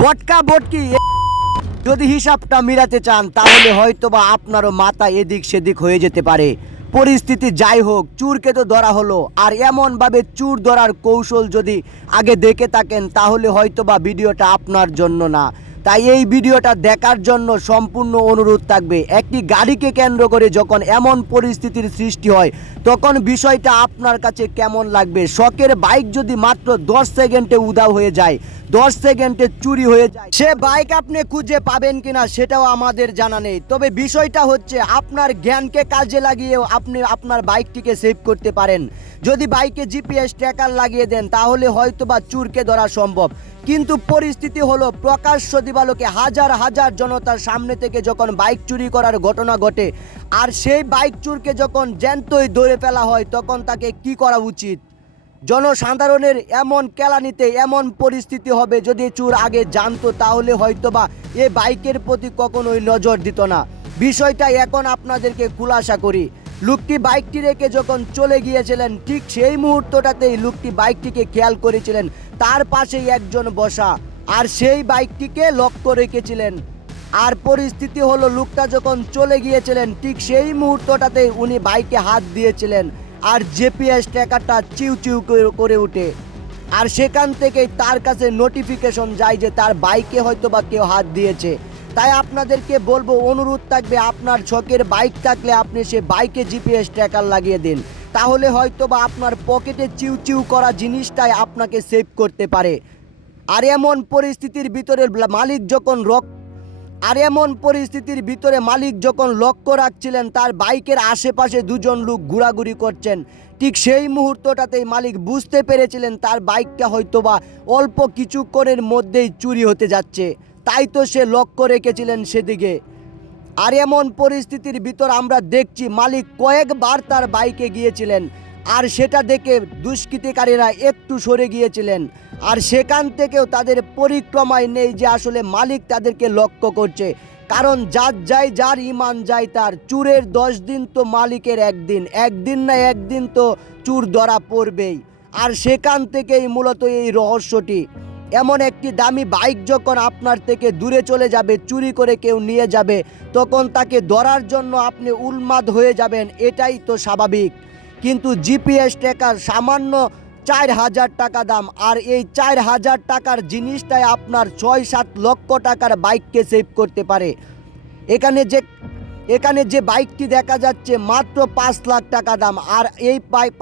বটকা বটকি যদি হিসাবটা মিলাতে চান, তাহলে হয়তো বা আপনারও মাথা এদিক সেদিক হয়ে যেতে পারে। পরিস্থিতি যাই হোক, চুরকে তো ধরা হলো। আর এমনভাবে চুর ধরার কৌশল যদি আগে দেখে থাকেন, তাহলে হয়তো বা ভিডিওটা আপনার জন্য না। তাই এই ভিডিওটা দেখার জন্য সম্পূর্ণ অনুরোধ থাকবে। একটি গাড়িকে কেন্দ্র করে যখন এমন পরিস্থিতির সৃষ্টি হয়, তখন বিষয়টা আপনার কাছে কেমন লাগবে? শখের বাইক যদি মাত্র দশ সেকেন্ডে উদাও হয়ে যায়, দশ সেকেন্ডে চুরি হয়ে যায়, সে বাইক আপনি খুঁজে পাবেন কিনা সেটাও আমাদের জানা নেই। তবে বিষয়টা হচ্ছে, আপনার জ্ঞানকে কাজে লাগিয়েও আপনি আপনার বাইকটিকে সেভ করতে পারেন। যদি বাইকে জিপিএস ট্র্যাকার লাগিয়ে দেন, তাহলে হয়তোবা চুরকে ধরা সম্ভব। কিন্তু পরিস্থিতি হলো প্রকাশ্য দিবালোকে হাজার হাজার জনতার সামনে থেকে যখন বাইক চুরি করার ঘটনা ঘটে, আর সেই বাইক চুরকে যখন জ্যান্তই ধরে ফেলা হয়, তখন তাকে কি করা উচিত? জনসাধারণের এমন কেলানিতে এমন পরিস্থিতি হবে, যদি চুর আগে জানতো, তাহলে হয়তোবা এ বাইকের প্রতি কখনোই নজর দিত না। বিষয়টা এখন আপনাদেরকে খুলাসা করি। লোকটি বাইকটি রেখে যখন চলে গিয়েছিলেন, ঠিক সেই মুহূর্তটাতেই লোকটি বাইকটিকে খেয়াল করেছিলেন। তার পাশেই একজন বসা, আর সেই বাইকটিকে লক্ষ্য রেখেছিলেন। আর পরিস্থিতি হলো, লোকটা যখন চলে গিয়েছিলেন, ঠিক সেই মুহূর্তটাতেই উনি বাইকে হাত দিয়েছিলেন, আর জেপিএস ট্র্যাকারটা চিউ চিউ করে- উঠে আর সেখান থেকেই তার কাছে নোটিফিকেশন যায় যে তার বাইকে হয়তো বা কেউ হাত দিয়েছে। তাই আপনাদেরকে বলব, অনুরোধ থাকবে আপনার ছকের বাইক থাকলে আপনি সে বাইকে জিপিএস ট্র্যাকার লাগিয়ে দিন। তাহলে হয়তো বা আপনার পকেটে চিউ চিউ করা জিনিসটাই আপনাকে সেভ করতে পারে। আর এমন পরিস্থিতির ভিতরে মালিক যখন রক, আর এমন পরিস্থিতির ভিতরে মালিক যখন লক্ষ্য রাখছিলেন, তার বাইকের আশেপাশে দুজন লোক ঘোরাঘুরি করছেন, ঠিক সেই মুহূর্তটাতেই মালিক বুঝতে পেরেছিলেন তার বাইকটা হয়তোবা অল্প কিছুক্ষণের মধ্যেই চুরি হতে যাচ্ছে। তাই তো সে লক্ষ্য রেখেছিলেন সেদিকে। আর এমন পরিস্থিতির ভিতর আমরা দেখছি মালিক কয়েকবার তার বাইকে গিয়েছিলেন, আর সেটা দেখে দুষ্কৃতিকারীরা একটু সরে গিয়েছিলেন, আর সেখান থেকেও তাদের পরিক্রমায় নেই যে আসলে মালিক তাদেরকে লক্ষ্য করছে, কারণ যার যায় যার ইমান যায় তার, চুরের দশ দিন তো মালিকের একদিন একদিন না একদিন তো চুর ধরা পড়বেই। আর সেখান থেকেই মূলত এই রহস্যটি। এমন একটি দামি বাইক যখন আপনার থেকে দূরে চলে যাবে, চুরি করে কেউ নিয়ে যাবে, তখন তাকে ধরার জন্য আপনি উন্মাদ হয়ে যাবেন, এটাই তো স্বাভাবিক। কিন্তু জিপিএস ট্র্যাকার সামান্য চার হাজার টাকা দাম, আর এই চার হাজার টাকার জিনিসটাই আপনার ছয় সাত লক্ষ টাকার বাইককে সেভ করতে পারে। এখানে যে এখানে যে বাইকটি দেখা যাচ্ছে মাত্র পাঁচ লাখ টাকা দাম, আর এই বাইক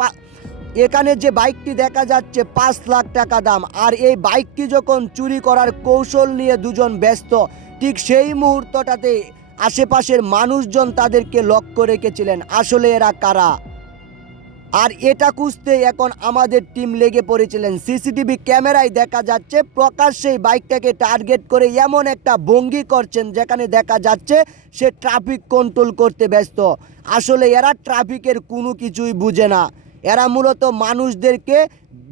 এখানে যে বাইকটি দেখা যাচ্ছে পাঁচ লাখ টাকা দাম, আর এই বাইকটি যখন চুরি করার কৌশল নিয়ে দুজন ব্যস্ত, ঠিক সেই মুহূর্তটাতে আশেপাশের মানুষজন তাদেরকে লক্ষ্য রেখেছিলেন, আসলে এরা কারা? আর এটা খুঁজতে এখন আমাদের টিম লেগে পড়েছিলেন। সিসিটিভি ক্যামেরায় দেখা যাচ্ছে প্রকাশ সেই বাইকটাকে টার্গেট করে এমন একটা ভঙ্গি করছেন, যেখানে দেখা যাচ্ছে সে ট্রাফিক কন্ট্রোল করতে ব্যস্ত। আসলে এরা ট্রাফিকের কোনো কিছুই বুঝে না। এরা মূলত মানুষদেরকে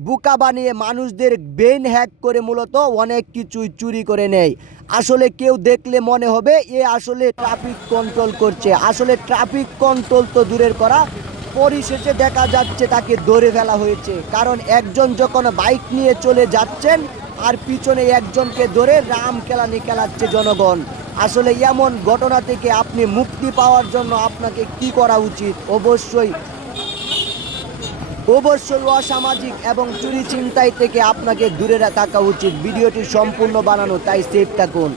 বুকা বানিয়ে মানুষদের বেন হ্যাক করে মূলত অনেক কিছুই চুরি করে নেয়। আসলে কেউ দেখলে মনে হবে এ আসলে ট্রাফিক কন্ট্রোল করছে। আসলে ট্রাফিক কন্ট্রোল তো দূরের করা। পরিশেষে দেখা যাচ্ছে তাকে ধরে ফেলা হয়েছে। কারণ একজন যখন বাইক নিয়ে চলে যাচ্ছেন, আর পিছনে একজনকে ধরে রাম খেলানি খেলাচ্ছে জনগণ। আসলে এমন ঘটনা থেকে আপনি মুক্তি পাওয়ার জন্য আপনাকে কি করা উচিত? অবশ্যই অবশ্যই অসামাজিক এবং চুরি চিন্তাই থেকে আপনাকে দূরে থাকা উচিত। ভিডিওটি সম্পূর্ণ বানানো, তাই সেফ থাকুন।